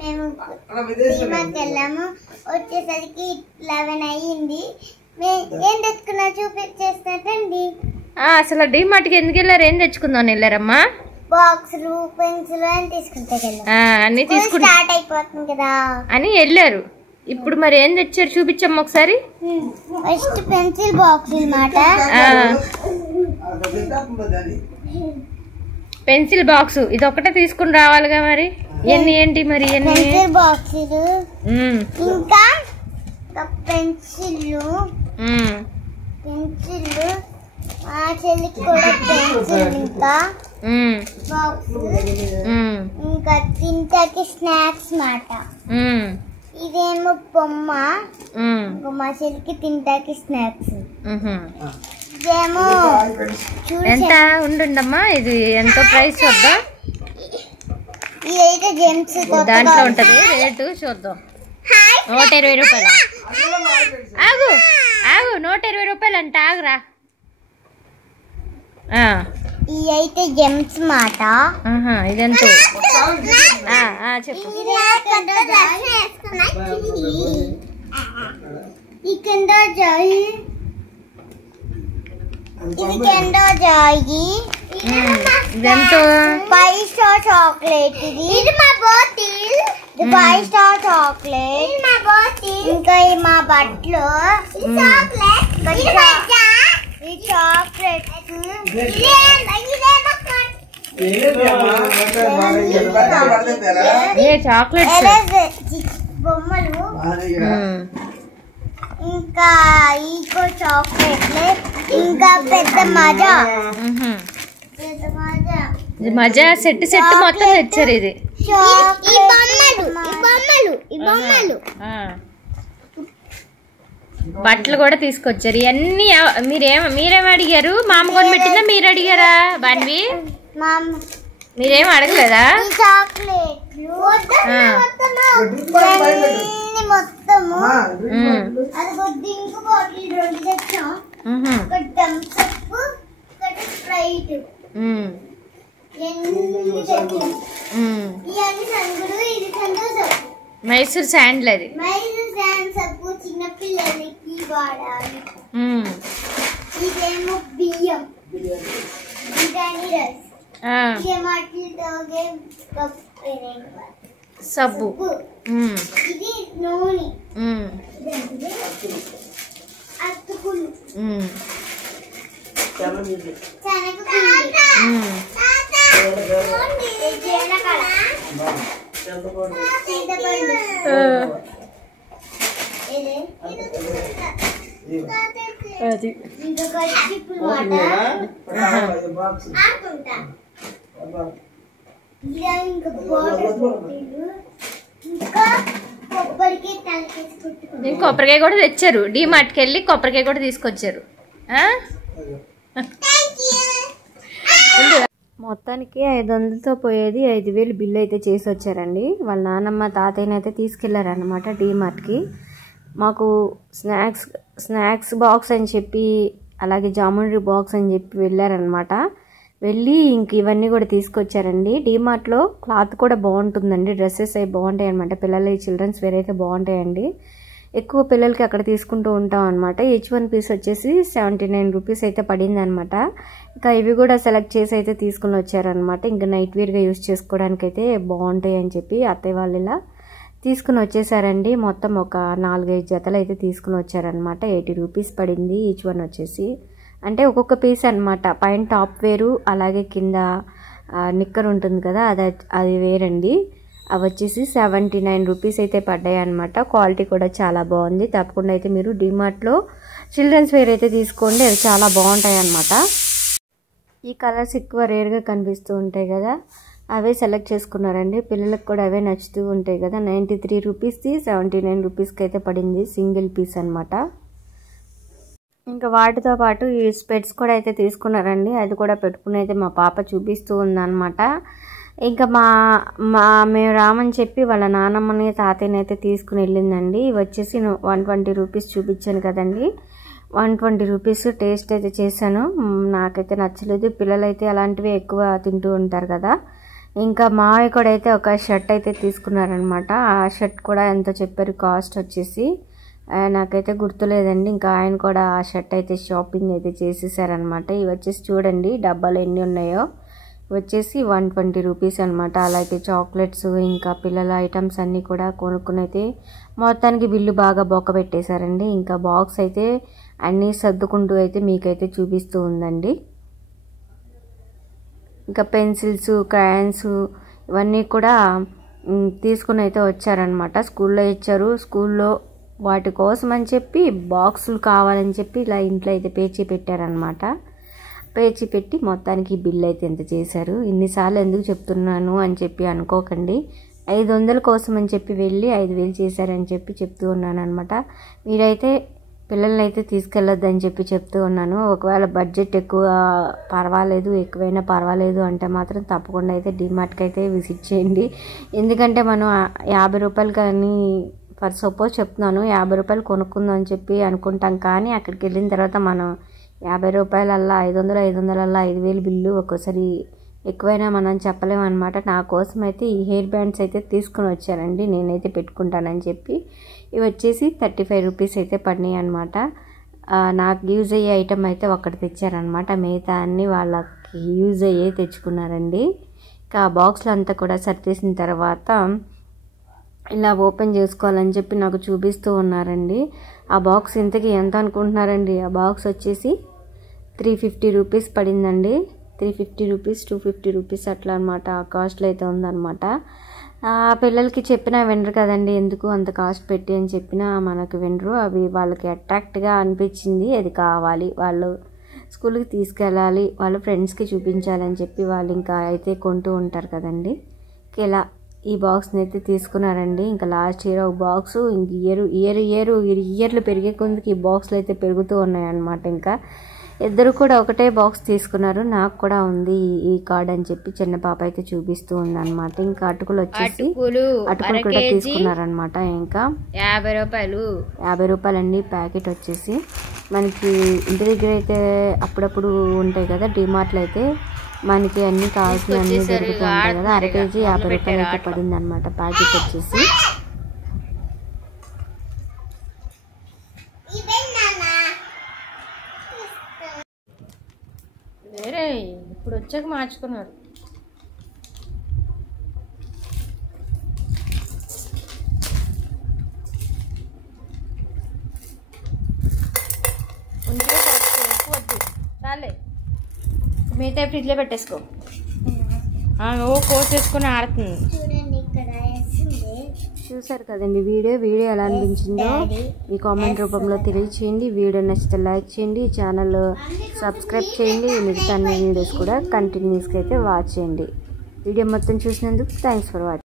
మేము సినిమాకి వెళ్ళాము, వచ్చేసరికి 11 అయ్యింది. ఏం తెచ్చుకున్నా చూపించేస్తారండి. అసలు డీమార్ట్కి ఎందుకు వెళ్ళారు? ఏం తెచ్చుకుందాం వెళ్ళారమ్మా? బాక్సులు, పెన్సిల్ అని తీసుకుంటే అన్ని తీసుకుని స్టార్ట్ అయిపోతుంది కదా అని వెళ్ళారు. ఇప్పుడు మరి ఏం తెచ్చారు చూపించమ్మా ఒకసారి. ఫస్ట్ పెన్సిల్ బాక్స్ అన్నమాట. పెన్సిల్ బాక్స్ ఇది ఒకటే తీసుకుని రావాలిగా మరి. ఏంటి మరి పెన్సిల్ బాక్సులు, ఇంకా పెన్సిల్ మా చెల్లికి కూడా పెన్సిల్, ఇంకా బాక్స్, ఇంకా తింటాకి స్నాక్స్ మాట. ఇదేమో బొమ్మ, మా చెల్లికి తింటాకి స్నాక్స్. ఇదేమో ఎంత ఉంటుందమ్మా? ఇది ఎంతో ప్రైస్ చూద్దాం. ఇదైతే జెమ్స్ దాంట్లో ఉంటది, రేటు చూద్దాం. 120 రూపాయలు. ఆగు 120 రూపాయలు అంట. ఆగురా. ఇదైతే జెమ్స్ మాట. ఇదెంతో చెప్పు. ఇది కిండర్ జాయ్. ఇదెంతో 5 star chocolate. ఇది మా బాటిల్. 5 star chocolate. మా బాటిల్. ఇంకా మా బట్టలు. ఈ చాక్లెట్ బొమ్మలు. ఇంకా ఈకో చాక్లెట్లు. ఇంకా పెద్ద మజా. మజా సెట్ మొత్తం తెచ్చారు. ఇది బట్టలు కూడా తీసుకొచ్చారు. ఇవన్నీ మీరేం అడిగారు? మామ కొని పెట్టిందా మీరు అడిగారా? బాన్వి మీరేం అడగలేదా? మైసూర్ శాండ్ల్. అది చిన్నపిల్లలకి వాడాలి. ఇదేమో బియ్యం, బిర్యానీ రైస్, సబ్బు, ఇది నూనె, అతుకులు, కొబ్బరికాయ కూడా తెచ్చారు. డీమార్ట్కి వెళ్ళి కొబ్బరికాయ కూడా తీసుకొచ్చారు. మొత్తానికి 500తో పోయేది 5000 బిల్లు అయితే చేసి వచ్చారండి. వాళ్ళ నాన్నమ్మ తాతయ్యనైతే తీసుకెళ్లారనమాట డీమార్ట్కి. మాకు స్నాక్స్ బాక్స్ అని చెప్పి, అలాగే జామునరీ బాక్స్ అని చెప్పి వెళ్ళారనమాట. వెళ్ళి ఇంక ఇవన్నీ కూడా తీసుకొచ్చారండి. డీమార్ట్లో క్లాత్ కూడా బాగుంటుందండి. డ్రెస్సెస్ అవి బాగుంటాయి అనమాట. పిల్లలకి చిల్డ్రన్స్ వేర్ అయితే బాగుంటాయండి. ఎక్కువ పిల్లలకి అక్కడ తీసుకుంటూ ఉంటాం అనమాట. ఈచ్ వన్ పీస్ వచ్చేసి 79 రూపీస్ అయితే పడింది అనమాట. ఇంకా ఇవి కూడా సెలెక్ట్ చేసి అయితే తీసుకుని వచ్చారనమాట. ఇంకా నైట్ వేర్గా యూజ్ చేసుకోవడానికి అయితే బాగుంటాయి అని చెప్పి అత్తయ్య వాళ్ళు ఇలా తీసుకుని వచ్చేసారండి. మొత్తం ఒక 4-5 జతలు అయితే తీసుకుని వచ్చారనమాట. 80 రూపీస్ పడింది ఈచ్ వన్ వచ్చేసి. అంటే ఒక్కొక్క పీస్ అనమాట. పైన టాప్ వేరు, అలాగే కింద నిక్కర్ ఉంటుంది కదా, అది వేరండి. అవి వచ్చేసి 79 రూపీస్ అయితే పడ్డాయి అనమాట. క్వాలిటీ కూడా చాలా బాగుంది. తప్పకుండా అయితే మీరు డీమార్ట్లో చిల్డ్రన్స్ వేర్ అయితే తీసుకోండి. అవి చాలా బాగుంటాయి అనమాట. ఈ కలర్స్ ఎక్కువ రేర్గా కనిపిస్తూ ఉంటాయి కదా, అవే సెలెక్ట్ చేసుకున్నారండి. పిల్లలకు కూడా అవే నచ్చుతూ ఉంటాయి కదా. 93 రూపీస్ది 79 రూపీస్కి అయితే పడింది సింగిల్ పీస్ అనమాట. ఇంకా వాటితో పాటు ఈ స్పెట్స్ కూడా అయితే తీసుకున్నారండి. అది కూడా పెట్టుకుని అయితే మా పాప చూపిస్తూ ఉందన్నమాట. ఇంకా మేము రామని చెప్పి వాళ్ళ నాన్నమ్మని తాతయ్యని అయితే తీసుకుని వెళ్ళిందండి. ఇవి వచ్చేసి 120 రూపీస్ చూపించాను కదండి. 120 రూపీస్ టేస్ట్ అయితే చేశాను. నాకైతే నచ్చలేదు. పిల్లలైతే అలాంటివి ఎక్కువ తింటూ ఉంటారు కదా. ఇంకా మావయ్య కూడా అయితే ఒక షర్ట్ అయితే తీసుకున్నారనమాట. ఆ షర్ట్ కూడా ఎంతో చెప్పారు కాస్ట్ వచ్చేసి, నాకైతే గుర్తులేదండి. ఇంకా ఆయన కూడా ఆ షర్ట్ అయితే షాపింగ్ అయితే చేసేసారనమాట. ఇవి వచ్చేసి చూడండి డబ్బాలు ఎన్ని ఉన్నాయో, వచ్చేసి 120 రూపీస్ అనమాట. అలాగే చాక్లెట్స్ ఇంకా పిల్లల ఐటమ్స్ అన్నీ కూడా కొనుక్కుని అయితే మొత్తానికి బిల్లు బాగా బొక్క పెట్టేశారండి. ఇంకా బాక్స్ అయితే అన్నీ సర్దుకుంటూ అయితే మీకైతే చూపిస్తూ ఉందండి. ఇంకా పెన్సిల్స్, క్రయాన్స్ ఇవన్నీ కూడా తీసుకుని అయితే వచ్చారనమాట. స్కూల్లో ఇచ్చారు. స్కూల్లో వాటి కోసం అని చెప్పి బాక్సులు కావాలని చెప్పి ఇలా ఇంట్లో అయితే పేర్చి పెట్టారనమాట. పేర్చి పెట్టి మొత్తానికి బిల్ అయితే ఎంత చేశారు. ఇన్నిసార్లు ఎందుకు చెప్తున్నాను అని చెప్పి అనుకోకండి. 500 కోసం అని చెప్పి వెళ్ళి 5000 చేశారని చెప్పి చెప్తూ ఉన్నాను అనమాట. మీరైతే పిల్లల్ని అయితే తీసుకెళ్ళొద్దని చెప్పి చెప్తూ ఉన్నాను. ఒకవేళ బడ్జెట్ ఎక్కువ పర్వాలేదు, ఎక్కువైనా పర్వాలేదు అంటే మాత్రం తప్పకుండా అయితే డిమార్ట్కి అయితే విజిట్ చేయండి. ఎందుకంటే మనం 50 రూపాయలు కానీ ఫర్ సపోజ్ చెప్తున్నాను 50 రూపాయలు కొనుక్కుందాం అని చెప్పి అనుకుంటాం. కానీ అక్కడికి వెళ్ళిన తర్వాత మనం 50 రూపాయలల్లా 500 5000 బిల్లు ఒక్కోసారి ఎక్కువైనా మనం చెప్పలేమన్నమాట. నా కోసం అయితే ఈ హెయిర్ బ్యాండ్స్ అయితే తీసుకుని వచ్చానండి, నేనైతే పెట్టుకుంటానని చెప్పి. ఇవి వచ్చేసి 35 రూపీస్ అయితే పడినాయి అనమాట. నాకు యూజ్ అయ్యే ఐటమ్ అయితే ఒకటి తెచ్చారనమాట, మిగతా అన్నీ వాళ్ళకి యూజ్ అయ్యే తెచ్చుకున్నారండి. ఇంకా ఆ బాక్స్లో అంతా కూడా సర్దేసిన తర్వాత ఇలా ఓపెన్ చేసుకోవాలని చెప్పి నాకు చూపిస్తూ ఉన్నారండి. ఆ బాక్స్ ఇంతకీ ఎంత అనుకుంటున్నారండి? ఆ బాక్స్ వచ్చేసి 350 రూపీస్ పడిందండి. 350 రూపీస్ 250 రూపీస్ అట్లా అనమాట ఆ కాస్ట్లో అయితే ఉందన్నమాట. పిల్లలకి చెప్పినా వినరు కదండి, ఎందుకు అంత కాస్ట్ పెట్టి అని చెప్పినా మనకు వినరు. అవి వాళ్ళకి అట్రాక్ట్గా అనిపించింది, అది కావాలి, వాళ్ళు స్కూల్కి తీసుకెళ్ళాలి, వాళ్ళ ఫ్రెండ్స్కి చూపించాలని చెప్పి వాళ్ళు ఇంకా అయితే కొంటూ ఉంటారు కదండి. ఇలా ఈ బాక్స్ని అయితే తీసుకున్నారండి. ఇంకా లాస్ట్ ఇయర్ ఒక బాక్సు, ఇంక ఇయర్లు పెరిగే కొందుకు ఈ బాక్స్లు అయితే పెరుగుతూ ఉన్నాయన్నమాట. ఇంకా ఇద్దరు కూడా ఒకటే బాక్స్ తీసుకున్నారు. నాకు కూడా ఉంది ఈ కార్డ్ అని చెప్పి చిన్న పాప అయితే చూపిస్తూ ఉందన్నమాట. ఇంకా అటుకులు వచ్చేసి అటుకులు కూడా తీసుకున్నారనమాట. ఇంకా 50 రూపాయలు అండి ప్యాకెట్ వచ్చేసి. మనకి ఇంటి దగ్గర అయితే అప్పుడప్పుడు ఉంటాయి కదా డిమార్ట్లో అయితే, మనకి అన్ని కావాల్సిన అన్ని దొరుకుతూ ఉంటాయి కదా. అర కేజీ 50 రూపాయలు అయితే పడింది అనమాట ప్యాకెట్ వచ్చేసి. వేరే ఇప్పుడు వచ్చాక మార్చుకున్నారు. చాలే మిగతా ఫ్రిడ్జ్లో పెట్టేసుకో. ఓ కోసేసుకుని ఆడుతుంది. చూసారు కదండి వీడియో ఎలా అనిపించిందో మీ కామెంట్ రూపంలో తెలియచేయండి. వీడియో నచ్చితే లైక్ చేయండి, ఛానల్ సబ్స్క్రైబ్ చేయండి. మిగతా అన్ని వీడియోస్ కూడా కంటిన్యూస్గా అయితే వాచ్ చేయండి. వీడియో మొత్తం చూసినందుకు థ్యాంక్స్ ఫర్ వాచింగ్.